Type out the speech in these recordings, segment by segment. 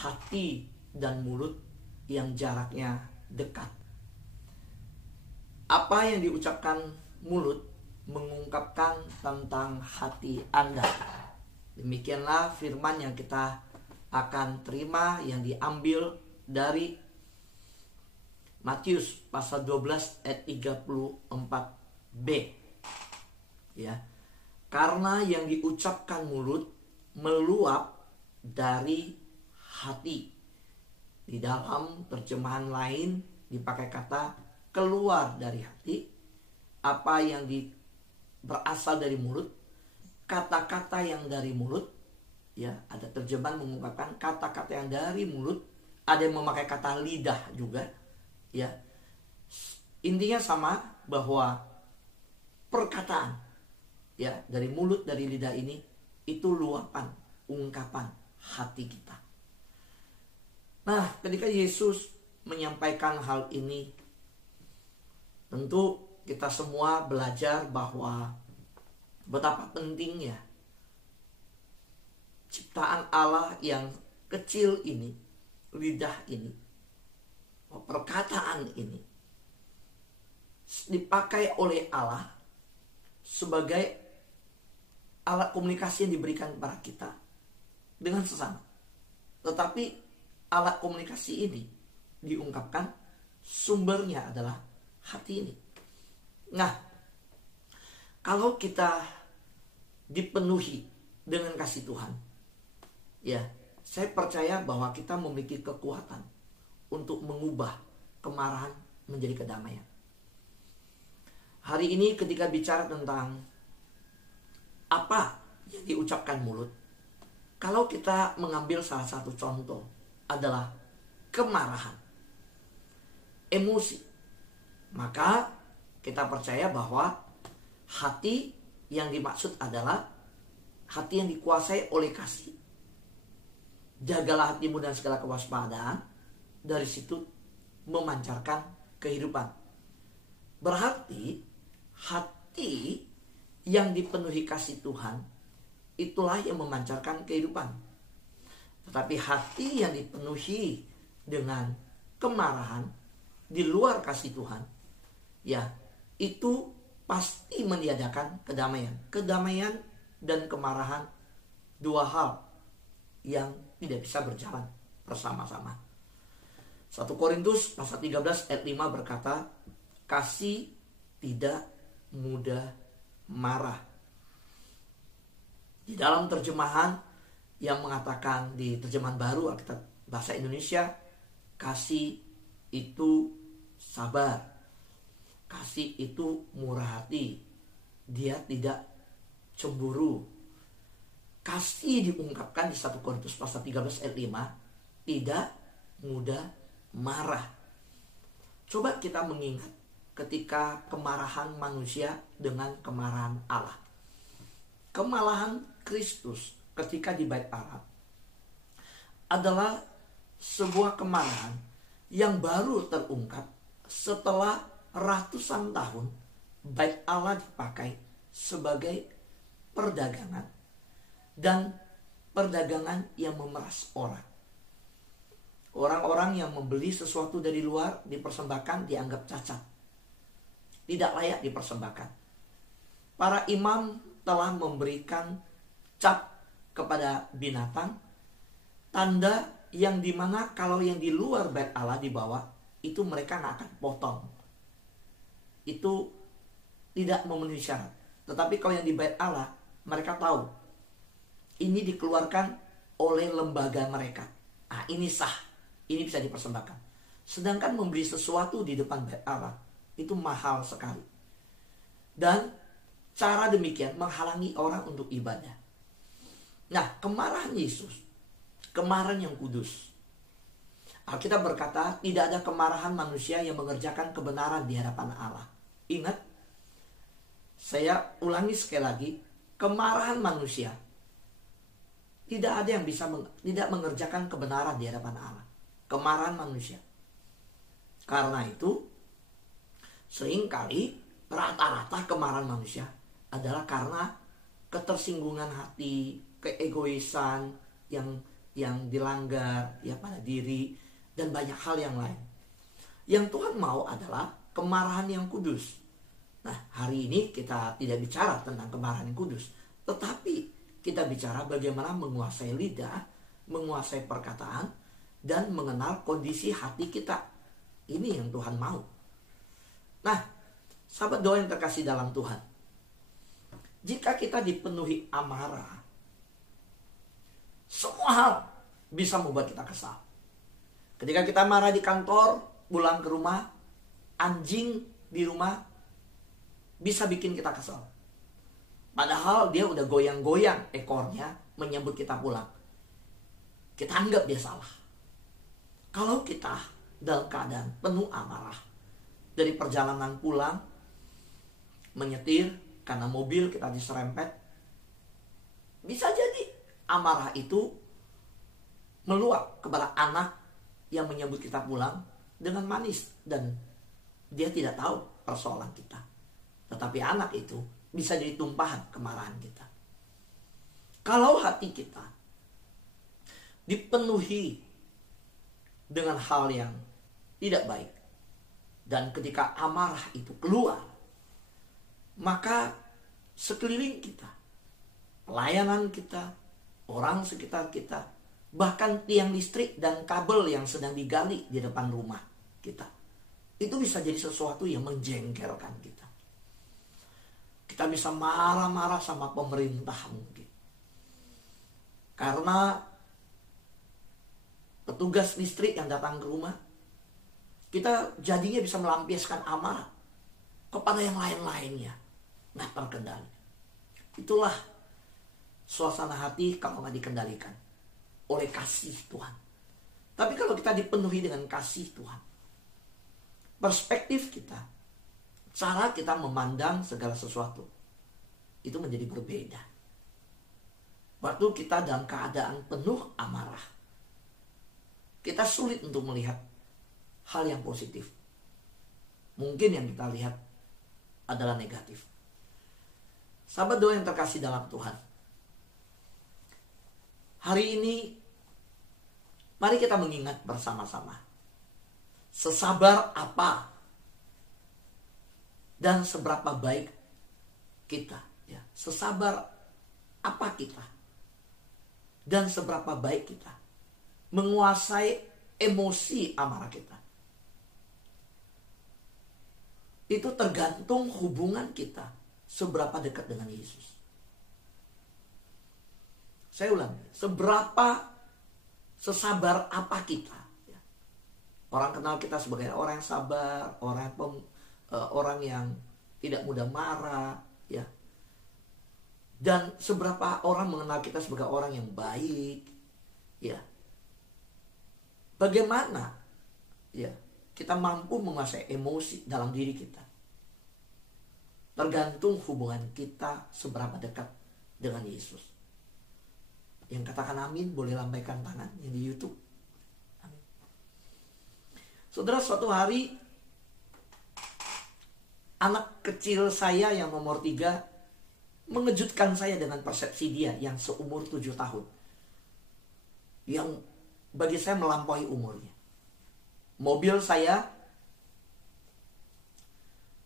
hati dan mulut yang jaraknya dekat. Apa yang diucapkan mulut mengungkapkan tentang hati Anda. Demikianlah firman yang kita akan terima yang diambil dari Matius pasal 12 ayat 34b. Ya. Karena yang diucapkan mulut meluap dari hati. Di dalam terjemahan lain dipakai kata keluar dari hati. Apa yang berasal dari mulut, kata-kata yang dari mulut, ya, ada terjemahan mengungkapkan kata-kata yang dari mulut, ada yang memakai kata lidah juga, ya. Intinya sama, bahwa perkataan, ya, dari mulut, dari lidah ini itu luapan, ungkapan hati kita. Nah, ketika Yesus menyampaikan hal ini, tentu kita semua belajar bahwa betapa pentingnya ciptaan Allah yang kecil ini, lidah ini, perkataan ini dipakai oleh Allah sebagai alat komunikasi yang diberikan kepada kita dengan sesama. Tetapi alat komunikasi ini diungkapkan sumbernya adalah hati ini. Nah, kalau kita dipenuhi dengan kasih Tuhan, ya, saya percaya bahwa kita memiliki kekuatan untuk mengubah kemarahan menjadi kedamaian. Hari ini ketika bicara tentang apa yang diucapkan mulut, kalau kita mengambil salah satu contoh adalah kemarahan, emosi, maka kita percaya bahwa hati yang dimaksud adalah hati yang dikuasai oleh kasih. Jagalah hatimu dan segala kewaspadaan, dari situ memancarkan kehidupan. Berarti hati yang dipenuhi kasih Tuhan itulah yang memancarkan kehidupan. Tetapi hati yang dipenuhi dengan kemarahan di luar kasih Tuhan, ya, itu pasti meniadakan kedamaian. Kedamaian dan kemarahan, dua hal yang tidak bisa berjalan bersama-sama. 1 Korintus pasal 13 ayat 5 berkata, kasih tidak mudah marah. Di dalam terjemahan yang mengatakan, di terjemahan baru Alkitab bahasa Indonesia, kasih itu sabar. Kasih itu murah hati. Dia tidak cemburu. Kasih diungkapkan di 1 Korintus pasal 13 ayat 5, tidak mudah marah. Coba kita mengingat ketika kemarahan manusia dengan kemarahan Allah. Kemarahan Kristus ketika di Bait Allah adalah sebuah kemarahan yang baru terungkap setelah ratusan tahun Bait Allah dipakai sebagai perdagangan, dan perdagangan yang memeras orang. Orang-orang yang membeli sesuatu dari luar dipersembahkan dianggap cacat, tidak layak dipersembahkan. Para imam telah memberikan cap kepada binatang, tanda yang dimana kalau yang di luar Bait Allah dibawa, itu mereka nggak akan potong. Itu tidak memenuhi syarat. Tetapi kalau yang di Bait Allah, mereka tahu ini dikeluarkan oleh lembaga mereka. Ini sah, ini bisa dipersembahkan. Sedangkan membeli sesuatu di depan Bait Allah itu mahal sekali. Dan cara demikian menghalangi orang untuk ibadah. Nah, kemarahan Yesus, kemarahan yang kudus. Alkitab berkata, tidak ada kemarahan manusia yang mengerjakan kebenaran di hadapan Allah. Ingat, saya ulangi sekali lagi, kemarahan manusia tidak ada yang bisa tidak mengerjakan kebenaran di hadapan Allah. Kemarahan manusia. Karena itu, seringkali rata-rata kemarahan manusia adalah karena ketersinggungan hati, keegoisan yang yang dilanggar ya pada diri dan banyak hal yang lain. Yang Tuhan mau adalah kemarahan yang kudus. Nah, hari ini kita tidak bicara tentang kemarahan yang kudus, tetapi kita bicara bagaimana menguasai lidah, menguasai perkataan, dan mengenal kondisi hati kita. Ini yang Tuhan mau. Nah, sahabat doa yang terkasih dalam Tuhan, jika kita dipenuhi amarah, semua hal bisa membuat kita kesal. Ketika kita marah di kantor, pulang ke rumah, anjing di rumah bisa bikin kita kesal. Padahal dia udah goyang-goyang ekornya menyambut kita pulang. Kita anggap dia salah. Kalau kita dalam keadaan penuh amarah, dari perjalanan pulang, menyetir karena mobil kita diserempet, bisa jadi amarah itu meluap kepada anak yang menyambut kita pulang dengan manis, dan dia tidak tahu persoalan kita. Tetapi anak itu bisa jadi tumpahan kemarahan kita. Kalau hati kita dipenuhi dengan hal yang tidak baik, dan ketika amarah itu keluar, maka sekeliling kita, pelayanan kita, orang sekitar kita, bahkan tiang listrik dan kabel yang sedang digali di depan rumah kita, itu bisa jadi sesuatu yang menjengkelkan kita. Kita bisa marah-marah sama pemerintah mungkin, karena petugas listrik yang datang ke rumah, kita jadinya bisa melampiaskan amarah kepada yang lain-lainnya, nggak terkendali. Itulah suasana hati kalau nggak dikendalikan oleh kasih Tuhan. Tapi kalau kita dipenuhi dengan kasih Tuhan, perspektif kita, cara kita memandang segala sesuatu, itu menjadi berbeda. Waktu kita dalam keadaan penuh amarah, kita sulit untuk melihat hal yang positif. Mungkin yang kita lihat adalah negatif. Sahabat doa yang terkasih dalam Tuhan, hari ini mari kita mengingat bersama-sama, sesabar apa dan seberapa baik kita, ya, sesabar apa kita dan seberapa baik kita menguasai emosi amarah kita. Itu tergantung hubungan kita seberapa dekat dengan Yesus. Saya ulang, sesabar apa kita, ya. Orang kenal kita sebagai orang yang sabar, orang yang tidak mudah marah, ya. Dan seberapa orang mengenal kita sebagai orang yang baik, ya. Bagaimana, ya, kita mampu menguasai emosi dalam diri kita, tergantung hubungan kita seberapa dekat dengan Yesus. Yang katakan amin boleh lambaikan tangan yang di YouTube. Amin. Saudara, suatu hari anak kecil saya yang nomor 3 mengejutkan saya dengan persepsi dia yang seumur 7 tahun. Yang bagi saya melampaui umurnya. Mobil saya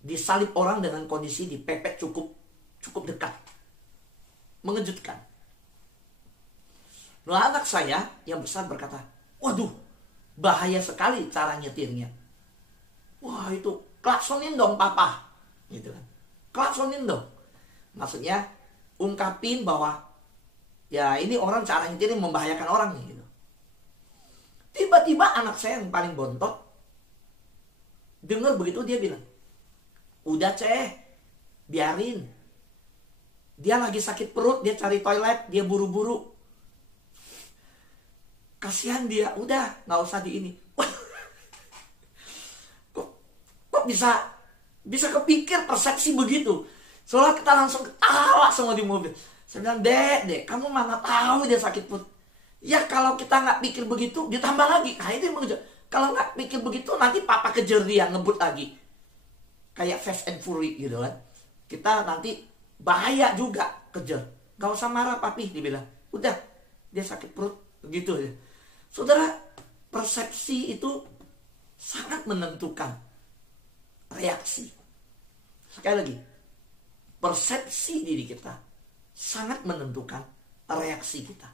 disalip orang dengan kondisi dipepet cukup dekat. Mengejutkan. Nah, anak saya yang besar berkata, waduh, bahaya sekali cara nyetirnya. Wah, itu klaksonin dong papa, gitu kan. Klaksonin dong. Maksudnya ungkapin bahwa ya ini orang cara nyetirnya membahayakan orang nih, gitu. Tiba-tiba anak saya yang paling bontot dengar begitu, dia bilang, udah Ceh, biarin. Dia lagi sakit perut, dia cari toilet, dia buru-buru. Kasihan dia, udah nggak usah di ini. Kok bisa kepikir persepsi begitu? Soalnya kita langsung ketawa semua di mobil. Saya bilang, dek, kamu mana tahu dia sakit perut? Ya kalau kita nggak pikir begitu, ditambah lagi. Nah itu yang mengejar. Kalau nggak pikir begitu, nanti papa kejar dia, ngebut lagi. Kayak Fast and Furious gitu kan. Kita nanti bahaya juga kejar. Gak usah marah papi, dibilang. Udah, dia sakit perut, Begitu ya. Saudara, persepsi itu sangat menentukan reaksi. Sekali lagi, persepsi diri kita sangat menentukan reaksi kita.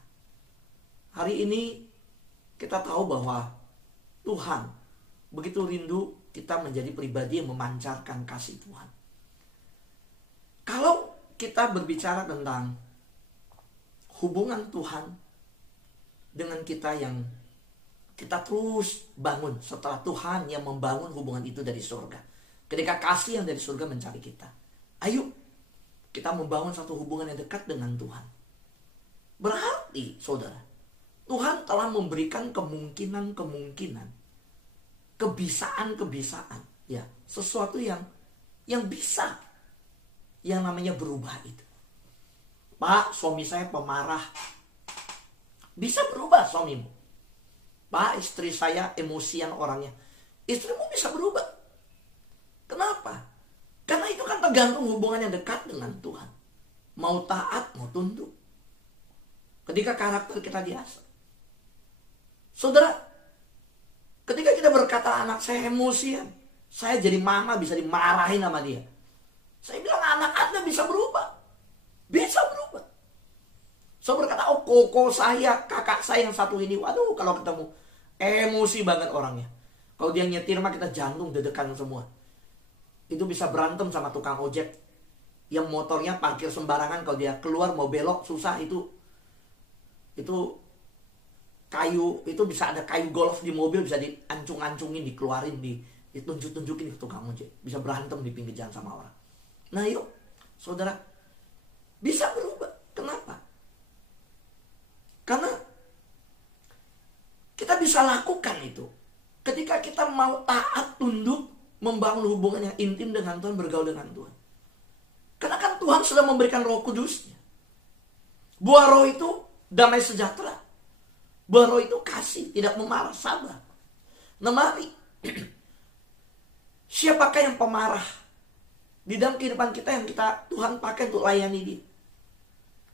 Hari ini kita tahu bahwa Tuhan begitu rindu kita menjadi pribadi yang memancarkan kasih Tuhan. Kalau kita berbicara tentang hubungan Tuhan dengan kita yang kita terus bangun setelah Tuhan yang membangun hubungan itu dari surga. Ketika kasih yang dari surga mencari kita, ayo kita membangun satu hubungan yang dekat dengan Tuhan. Berarti saudara, Tuhan telah memberikan kemungkinan, kebisaan, ya, sesuatu yang bisa, yang namanya berubah itu. Pak, suami saya pemarah. Bisa berubah suamimu. Pak, istri saya emosian orangnya. Istrimu bisa berubah. Kenapa? Karena itu kan tergantung hubungan yang dekat dengan Tuhan. Mau taat, mau tunduk. Ketika karakter kita diasah. Saudara, ketika kita berkata anak saya emosian, saya jadi mama bisa dimarahin sama dia. Saya bilang anak Anda bisa berubah. Bisa berubah. Saya berkata, oh koko saya, kakak saya yang satu ini, waduh kalau ketemu emosi banget orangnya. Kalau dia nyetir mah kita jantung dedekan semua. Itu bisa berantem sama tukang ojek yang motornya parkir sembarangan, kalau dia keluar mau belok susah, itu kayu, itu bisa ada kayu golf di mobil bisa diancung-ancungin, dikeluarin, ditunjuk-tunjukin ke tukang ojek. Bisa berantem di pinggir jalan sama orang. Nah yuk saudara, bisa berubah. Kenapa? Karena kita bisa lakukan itu ketika kita mau taat, tunduk, membangun hubungan yang intim dengan Tuhan, bergaul dengan Tuhan. Karena kan Tuhan sudah memberikan Roh Kudusnya. Buah roh itu damai sejahtera. Buah roh itu kasih, tidak memarah, sabar. Nah mari, siapakah yang pemarah di dalam kehidupan kita yang Tuhan pakai untuk layani dia?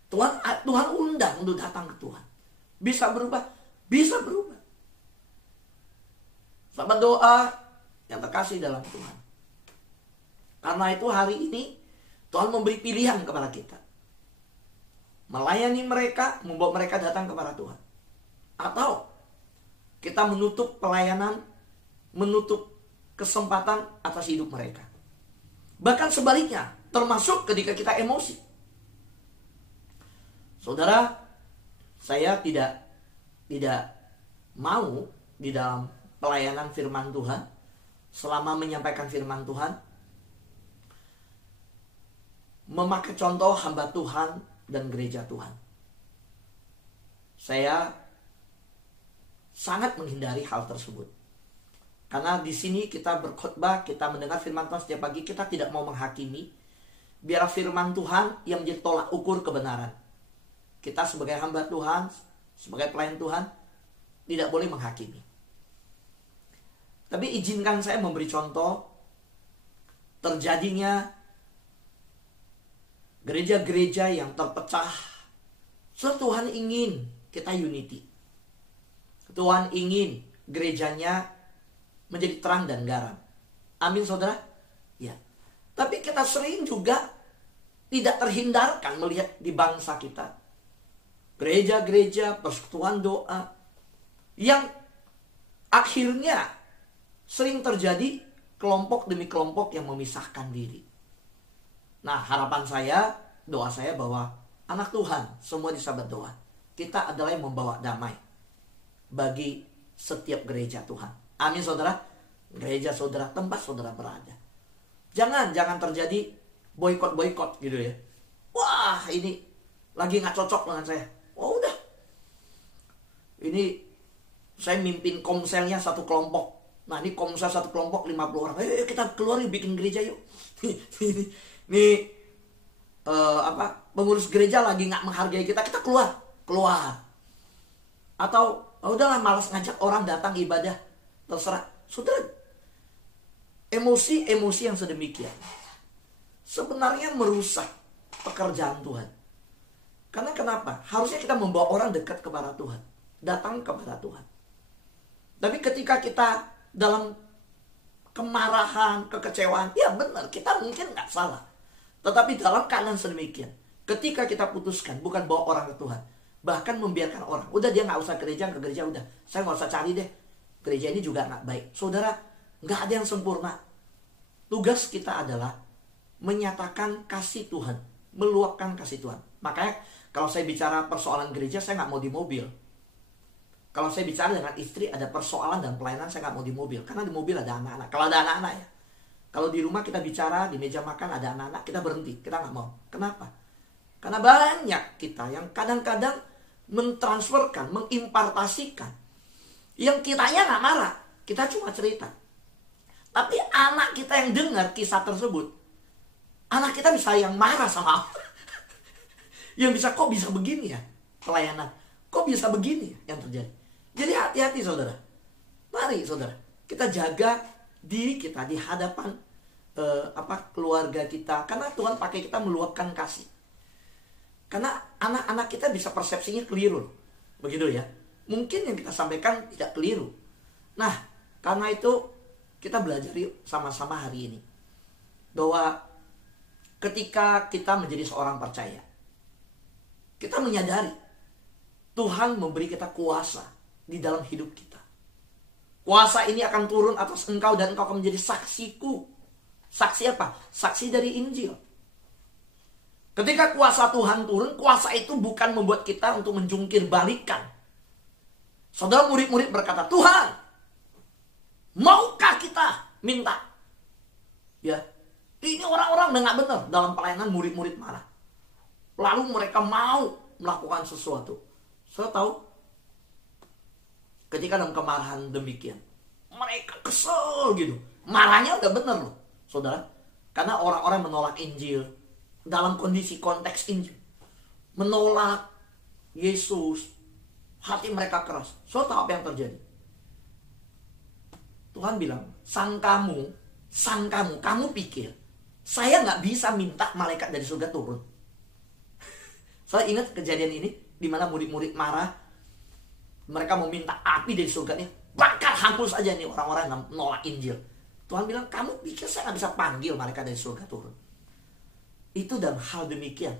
Tuhan undang untuk datang ke Tuhan. Bisa berubah, bisa berubah. Sahabat doa yang terkasih dalam Tuhan. Karena itu hari ini Tuhan memberi pilihan kepada kita. Melayani mereka, membawa mereka datang kepada Tuhan. Atau kita menutup pelayanan, menutup kesempatan atas hidup mereka. Bahkan sebaliknya, termasuk ketika kita emosi. Saudara, saya tidak mau di dalam pelayanan firman Tuhan, selama menyampaikan firman Tuhan, memakai contoh hamba Tuhan dan gereja Tuhan. Saya sangat menghindari hal tersebut. Karena di sini kita berkhotbah, kita mendengar firman Tuhan setiap pagi, kita tidak mau menghakimi. Biar firman Tuhan yang menjadi tolak ukur kebenaran. Kita sebagai hamba Tuhan, sebagai pelayan Tuhan, tidak boleh menghakimi. Tapi izinkan saya memberi contoh terjadinya gereja-gereja yang terpecah. So, Tuhan ingin kita unity. Tuhan ingin gerejanya menjadi terang dan garam. Amin saudara? Ya. Tapi kita sering juga tidak terhindarkan melihat di bangsa kita gereja-gereja, persekutuan doa yang akhirnya sering terjadi kelompok demi kelompok yang memisahkan diri. Nah, harapan saya, doa saya bahwa anak Tuhan, semua di sahabat doa, kita adalah yang membawa damai bagi setiap gereja Tuhan. Amin saudara. Gereja saudara, tempat saudara berada. Jangan terjadi boikot gitu ya. Wah, ini lagi gak cocok dengan saya. Oh udah, ini saya mimpin komselnya satu kelompok. Nah ini komsel satu kelompok 50 orang. Ayo kita keluar yuk, bikin gereja yuk. Ini pengurus gereja lagi gak menghargai kita keluar. Atau udahlah, malas ngajak orang datang ibadah, terserah. Saudara, emosi yang sedemikian sebenarnya merusak pekerjaan Tuhan. Karena kenapa? Harusnya kita membawa orang dekat kepada Tuhan. datang kepada Tuhan. Tapi ketika kita dalam kemarahan, kekecewaan, ya benar, kita mungkin nggak salah. Tetapi dalam keadaan sedemikian, ketika kita putuskan bukan bawa orang ke Tuhan, bahkan membiarkan orang, udah dia nggak usah ke gereja udah, saya nggak usah cari deh, gereja ini juga nggak baik. Saudara, nggak ada yang sempurna. Tugas kita adalah menyatakan kasih Tuhan, meluapkan kasih Tuhan. Makanya kalau saya bicara persoalan gereja, saya nggak mau di mobil. Kalau saya bicara dengan istri, ada persoalan dan pelayanan, saya nggak mau di mobil. Karena di mobil ada anak-anak. Kalau ada anak-anak ya. Kalau di rumah kita bicara, di meja makan ada anak-anak, kita berhenti. Kita nggak mau. Kenapa? Karena banyak kita yang kadang-kadang mentransferkan, mengimpartasikan. Yang kitanya nggak marah. Kita cuma cerita. Tapi anak kita yang dengar kisah tersebut, anak kita bisa yang marah sama apa? Yang bisa, kok bisa begini ya pelayanan? Kok bisa begini yang terjadi? Jadi hati-hati saudara. Mari saudara, kita jaga diri kita di hadapan keluarga kita. Karena Tuhan pakai kita meluapkan kasih. Karena anak-anak kita bisa persepsinya keliru. Begitu ya. Mungkin yang kita sampaikan tidak keliru. Nah, karena itu kita belajar yuk sama-sama hari ini. Bahwa ketika kita menjadi seorang percaya, kita menyadari Tuhan memberi kita kuasa di dalam hidup kita. Kuasa ini akan turun atas engkau dan engkau akan menjadi saksiku. Saksi apa? Saksi dari Injil. Ketika kuasa Tuhan turun, kuasa itu bukan membuat kita untuk menjungkir balikan. Saudara, murid-murid berkata, Tuhan, maukah kita minta? Ya, ini orang-orang udah gak benar. Dalam pelayanan murid-murid marah. Lalu mereka mau melakukan sesuatu. Saya tahu ketika dalam kemarahan demikian, mereka kesel gitu. Marahnya udah bener loh, saudara. Karena orang-orang menolak Injil dalam kondisi konteks Injil, menolak Yesus, hati mereka keras. So tahu apa yang terjadi? Tuhan bilang, kamu pikir saya nggak bisa minta malaikat dari surga turun? Saya ingat kejadian ini di mana murid-murid marah. Mereka mau minta api dari surga nih, bakar hapus aja nih orang-orang yang menolak Injil. Tuhan bilang, kamu pikir saya gak bisa panggil mereka dari surga turun? Itu dalam hal demikian,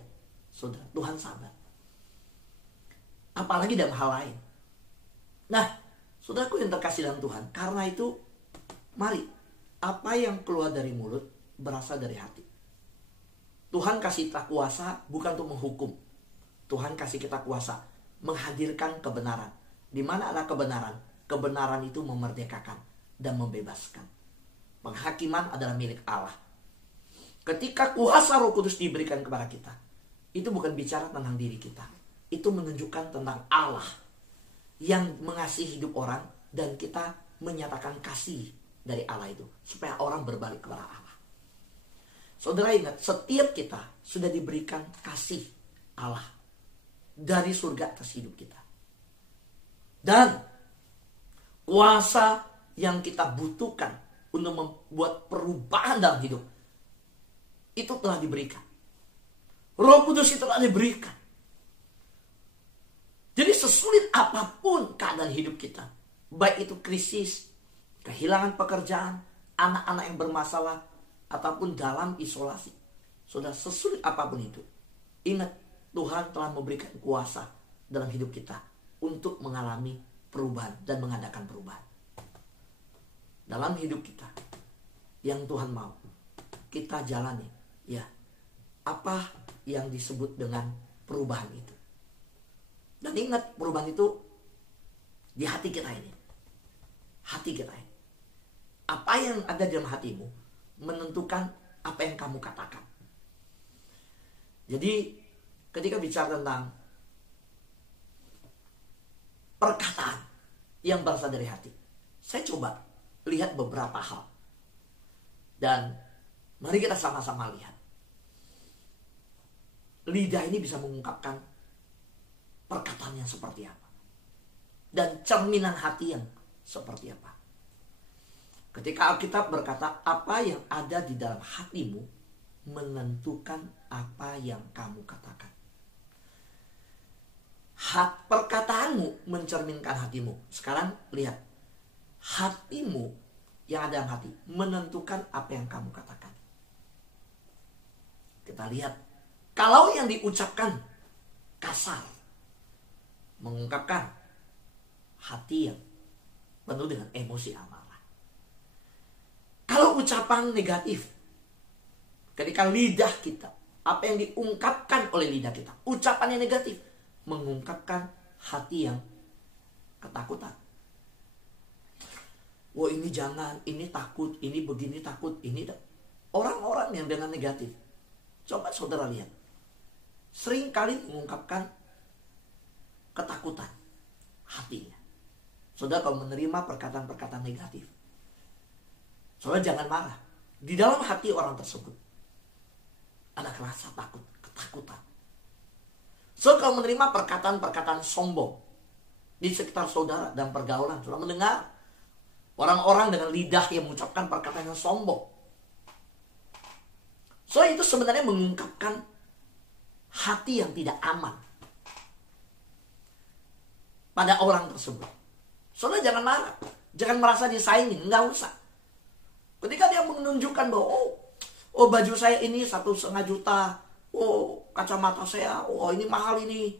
saudara, Tuhan sabar. Apalagi dalam hal lain. Nah, saudaraku yang terkasih dalam Tuhan, karena itu, mari, apa yang keluar dari mulut berasal dari hati. Tuhan kasih kita kuasa bukan untuk menghukum. Tuhan kasih kita kuasa menghadirkan kebenaran. Di mana ada kebenaran, kebenaran itu memerdekakan dan membebaskan. Penghakiman adalah milik Allah. Ketika kuasa Roh Kudus diberikan kepada kita, itu bukan bicara tentang diri kita. Itu menunjukkan tentang Allah yang mengasihi hidup orang, dan kita menyatakan kasih dari Allah itu supaya orang berbalik kepada Allah. Saudara ingat, setiap kita sudah diberikan kasih Allah dari surga atas hidup kita. Dan kuasa yang kita butuhkan untuk membuat perubahan dalam hidup itu telah diberikan. Roh Kudus itu telah diberikan. Jadi sesulit apapun keadaan hidup kita, baik itu krisis, kehilangan pekerjaan, anak-anak yang bermasalah, ataupun dalam isolasi, sudah sesulit apapun itu, ingat, Tuhan telah memberikan kuasa dalam hidup kita untuk mengalami perubahan dan mengadakan perubahan. Dalam hidup kita, yang Tuhan mau kita jalani, ya, apa yang disebut dengan perubahan itu. Dan ingat, perubahan itu di hati kita ini. Hati kita ini. Apa yang ada dalam hatimu menentukan apa yang kamu katakan. Jadi ketika bicara tentang perkataan yang berasal dari hati, saya coba lihat beberapa hal. Dan mari kita sama-sama lihat. Lidah ini bisa mengungkapkan perkataan yang seperti apa. Dan cerminan hati yang seperti apa. Ketika Alkitab berkata, apa yang ada di dalam hatimu menentukan apa yang kamu katakan. Perkataanmu mencerminkan hatimu. Sekarang lihat, hatimu yang ada dalam hati menentukan apa yang kamu katakan. Kita lihat, kalau yang diucapkan kasar, mengungkapkan hati yang penuh dengan emosi amarah. Kalau ucapan negatif, ketika lidah kita, apa yang diungkapkan oleh lidah kita, ucapan yang negatif, mengungkapkan hati yang ketakutan. Wah, ini jangan, ini takut, ini begini takut, ini orang-orang yang dengan negatif. Coba saudara lihat, sering kali mengungkapkan ketakutan hatinya. Saudara kalau menerima perkataan-perkataan negatif, saudara jangan marah. Di dalam hati orang tersebut ada rasa takut, ketakutan. So, kalau menerima perkataan-perkataan sombong di sekitar saudara dan pergaulan, saudara mendengar orang-orang dengan lidah yang mengucapkan perkataan yang sombong. So, itu sebenarnya mengungkapkan hati yang tidak aman pada orang tersebut. Saudara jangan marah, jangan merasa disaingin, nggak usah. Ketika dia menunjukkan bahwa oh baju saya ini 1,5 juta, oh kacamata saya, oh ini mahal ini,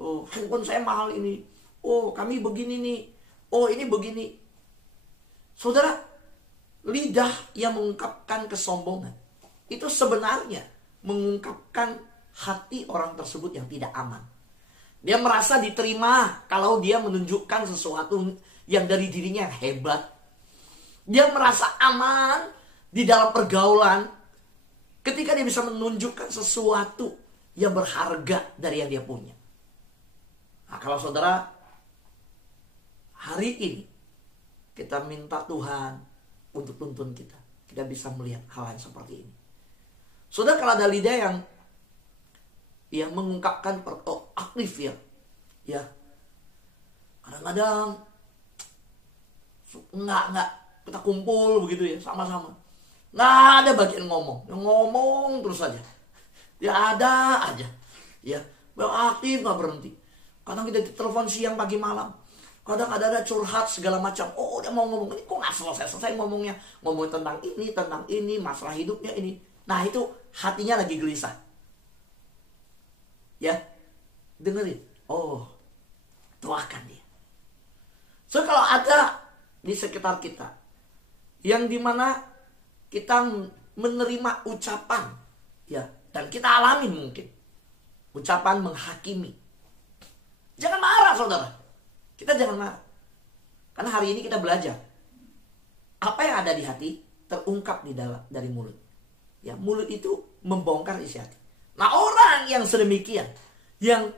oh handphone saya mahal ini, oh kami begini nih, oh ini begini. Saudara, lidah yang mengungkapkan kesombongan itu sebenarnya mengungkapkan hati orang tersebut yang tidak aman. Dia merasa diterima kalau dia menunjukkan sesuatu yang dari dirinya yang hebat. Dia merasa aman di dalam pergaulan ketika dia bisa menunjukkan sesuatu yang berharga dari yang dia punya. Nah, kalau saudara hari ini kita minta Tuhan untuk tuntun kita, kita bisa melihat hal yang seperti ini. Saudara, kalau ada lidah yang mengungkapkan aktif ya kadang-kadang nggak kita kumpul begitu ya sama-sama, nggak ada bagian ngomong terus saja, ya ada aja ya, aktif nggak berhenti. Kadang kita telepon siang pagi malam, kadang ada curhat segala macam. Oh dia mau ngomong ini kok nggak selesai ngomongnya, ngomong tentang ini masalah hidupnya ini. Nah itu hatinya lagi gelisah. Ya, dengerin. Oh, doakan dia. So kalau ada di sekitar kita yang dimana kita menerima ucapan, ya, dan kita alami mungkin ucapan menghakimi, jangan marah saudara. Kita jangan marah, karena hari ini kita belajar apa yang ada di hati terungkap di dalam dari mulut. Ya, mulut itu membongkar isi hati. Nah, orang yang sedemikian, yang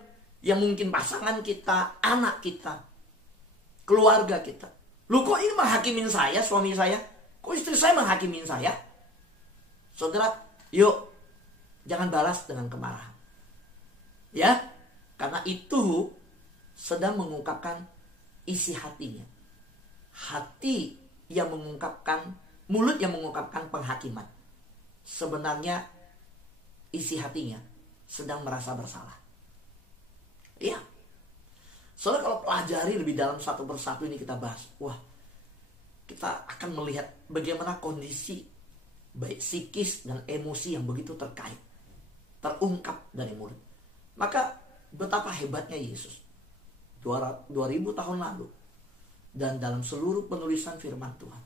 mungkin pasangan kita, anak kita, keluarga kita, lu kok ini menghakimin saya, suami saya, kok istri saya menghakimin saya? Saudara, yuk jangan balas dengan kemarahan. Ya, karena itu sedang mengungkapkan isi hatinya. Hati yang mengungkapkan, mulut yang mengungkapkan penghakiman, sebenarnya isi hatinya sedang merasa bersalah. Iya. Soalnya kalau pelajari lebih dalam satu persatu ini kita bahas, wah, kita akan melihat bagaimana kondisi baik psikis dan emosi yang begitu terungkap dari mulut. Maka betapa hebatnya Yesus 2000 tahun lalu, dan dalam seluruh penulisan firman Tuhan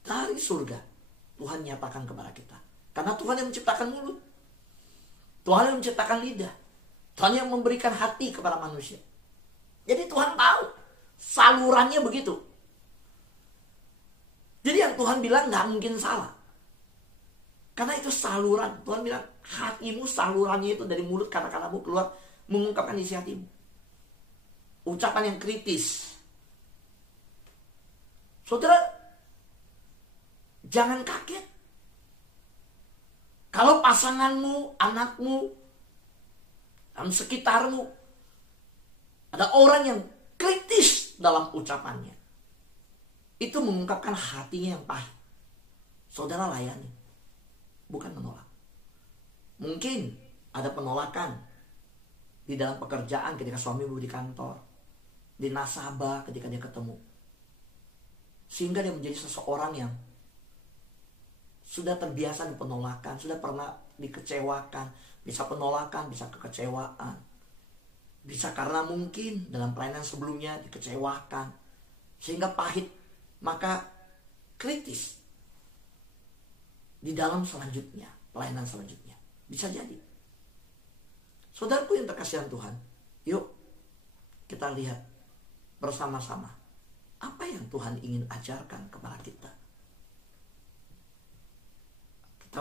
dari surga, Tuhan nyatakan kepada kita. Karena Tuhan yang menciptakan mulut, Tuhan yang menciptakan lidah, Tuhan yang memberikan hati kepada manusia. Jadi Tuhan tahu salurannya begitu. Jadi yang Tuhan bilang gak mungkin salah, karena itu saluran. Tuhan bilang hatimu, salurannya itu dari mulut, kata-katamu keluar mengungkapkan isi hatimu. Ucapan yang kritis. Saudara, jangan kaget kalau pasanganmu, anakmu, dan sekitarmu ada orang yang kritis dalam ucapannya. Itu mengungkapkan hatinya yang pahit. Saudara layani, bukan menolak. Mungkin ada penolakan di dalam pekerjaan ketika suami di kantor, di nasabah ketika dia ketemu. Sehingga dia menjadi seseorang yang sudah terbiasa di penolakan, sudah pernah dikecewakan, bisa penolakan, bisa kekecewaan. Bisa karena mungkin dalam pelayanan sebelumnya dikecewakan, sehingga pahit, maka kritis di dalam selanjutnya, pelayanan selanjutnya. Bisa jadi. Saudaraku yang terkasihan Tuhan, yuk kita lihat bersama-sama apa yang Tuhan ingin ajarkan kepada kita. Kita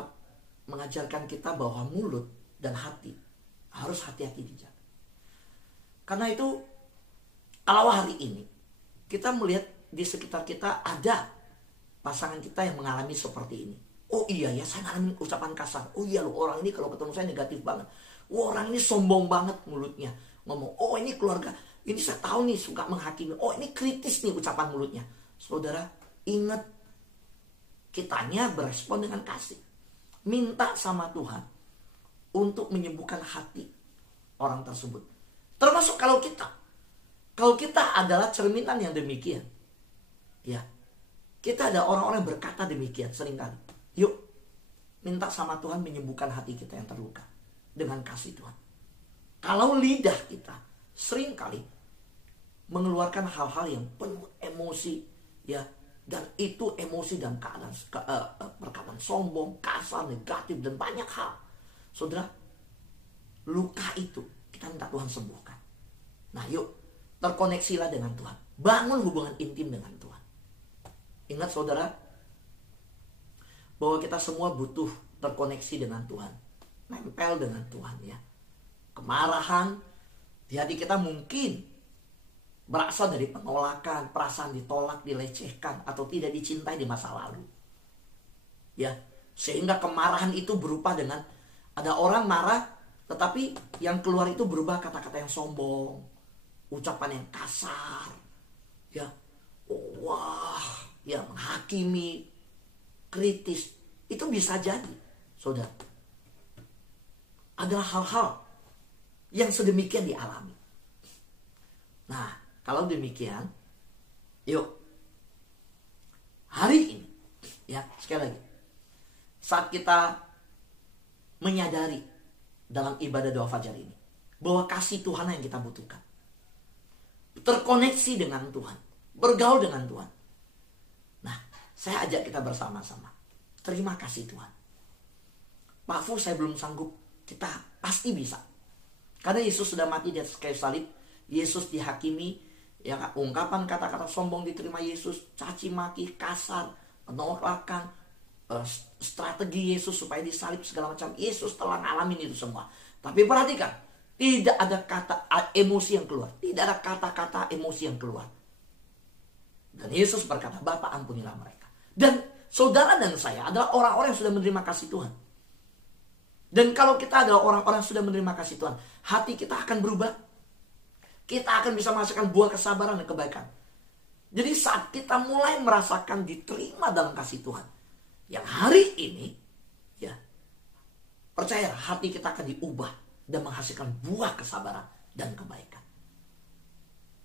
mengajarkan kita bahwa mulut dan hati harus hati-hati dijaga. Karena itu, kalau hari ini kita melihat di sekitar kita ada pasangan kita yang mengalami seperti ini. Oh iya ya, saya ngalamin ucapan kasar. Oh iya loh, orang ini kalau ketemu saya negatif banget. Oh, orang ini sombong banget mulutnya. Ngomong, oh ini keluarga, ini saya tahu nih suka menghakimi. Oh ini kritis nih ucapan mulutnya. Saudara, ingat, kitanya berespon dengan kasih. Minta sama Tuhan untuk menyembuhkan hati orang tersebut. Termasuk kalau kita adalah cerminan yang demikian. Ya, kita ada orang-orang yang berkata demikian seringkali. Yuk, minta sama Tuhan menyembuhkan hati kita yang terluka dengan kasih Tuhan. Kalau lidah kita seringkali mengeluarkan hal-hal yang penuh emosi, ya, dan itu emosi dalam keadaan perkataan sombong, kasar, negatif, dan banyak hal. Saudara, luka itu kita minta Tuhan sembuhkan. Nah yuk, terkoneksilah dengan Tuhan. Bangun hubungan intim dengan Tuhan. Ingat saudara, bahwa kita semua butuh terkoneksi dengan Tuhan. Nempel dengan Tuhan ya. Kemarahan di hati kita mungkin berasal dari penolakan, perasaan ditolak, dilecehkan, atau tidak dicintai di masa lalu. Ya, sehingga kemarahan itu berupa dengan ada orang marah, tetapi yang keluar itu berubah kata-kata yang sombong, ucapan yang kasar, ya, wah, ya menghakimi, kritis. Itu bisa jadi, saudara, adalah hal-hal yang sedemikian dialami. Nah, kalau demikian, yuk, hari ini, ya, sekali lagi, saat kita menyadari dalam ibadah doa fajar ini, bahwa kasih Tuhan yang kita butuhkan, terkoneksi dengan Tuhan, bergaul dengan Tuhan. Nah, saya ajak kita bersama-sama, terima kasih Tuhan. Pak Fu, saya belum sanggup. Kita pasti bisa. Karena Yesus sudah mati di atas kayu salib. Yesus dihakimi. Ya, ungkapan kata-kata sombong diterima Yesus. Caci maki, kasar, penolakan, strategi Yesus supaya disalib segala macam. Yesus telah ngalamin itu semua. Tapi perhatikan, tidak ada kata emosi yang keluar. Tidak ada kata-kata emosi yang keluar. Dan Yesus berkata, Bapa ampunilah mereka. Dan saudara dan saya adalah orang-orang yang sudah menerima kasih Tuhan. Dan kalau kita adalah orang-orang yang sudah menerima kasih Tuhan, hati kita akan berubah. Kita akan bisa menghasilkan buah kesabaran dan kebaikan. Jadi saat kita mulai merasakan diterima dalam kasih Tuhan, yang hari ini, ya, percayalah hati kita akan diubah dan menghasilkan buah kesabaran dan kebaikan.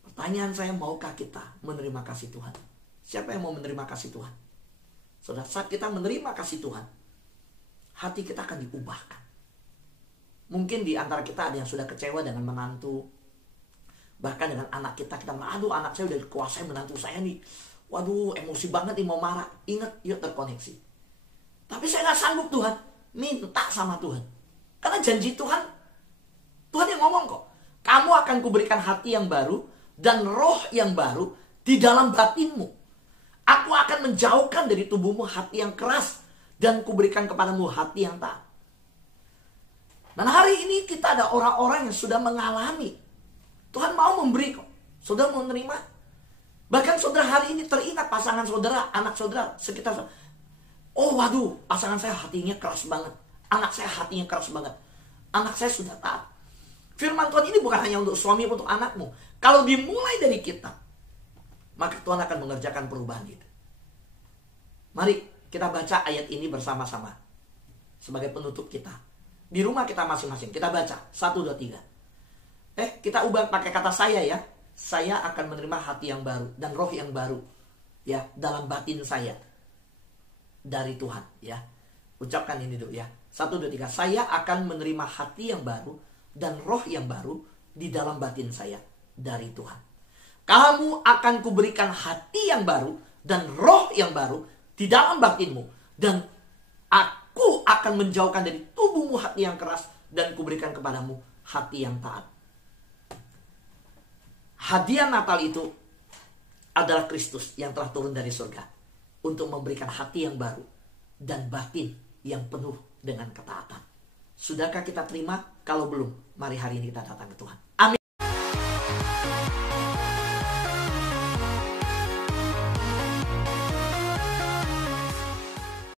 Pertanyaan saya, maukah kita menerima kasih Tuhan? Siapa yang mau menerima kasih Tuhan? Saudara, saat kita menerima kasih Tuhan, hati kita akan diubahkan. Mungkin di antara kita ada yang sudah kecewa dengan menantu. Bahkan dengan anak kita bilang, aduh anak saya udah dikuasai menantu saya nih. Waduh, emosi banget nih, mau marah. Ingat, yuk terkoneksi. Tapi saya gak sanggup Tuhan. Minta sama Tuhan. Karena janji Tuhan yang ngomong kok. Kamu akan kuberikan hati yang baru dan roh yang baru di dalam batinmu. Aku akan menjauhkan dari tubuhmu hati yang keras dan kuberikan kepadamu hati yang taat. Dan hari ini kita ada orang-orang yang sudah mengalami. Tuhan mau memberi kok. Saudara mau menerima. Bahkan saudara hari ini teringat pasangan saudara, anak saudara, sekitar. Oh waduh, pasangan saya hatinya keras banget. Anak saya hatinya keras banget. Anak saya sudah taat. Firman Tuhan ini bukan hanya untuk suami, untuk anakmu. Kalau dimulai dari kita, maka Tuhan akan mengerjakan perubahan itu. Mari kita baca ayat ini bersama-sama sebagai penutup kita. Di rumah kita masing-masing kita baca 1, 2, 3. Kita ubah pakai kata saya ya. Saya akan menerima hati yang baru dan roh yang baru ya dalam batin saya dari Tuhan ya. Ucapkan ini dulu ya. 1, 2, 3. Saya akan menerima hati yang baru dan roh yang baru di dalam batin saya dari Tuhan. Kamu akan kuberikan hati yang baru dan roh yang baru di dalam batinmu, dan aku akan menjauhkan dari tubuhmu hati yang keras dan kuberikan kepadamu hati yang taat. Hadiah Natal itu adalah Kristus yang telah turun dari surga untuk memberikan hati yang baru dan batin yang penuh dengan ketaatan. Sudahkah kita terima? Kalau belum, mari hari ini kita datang ke Tuhan. Amin.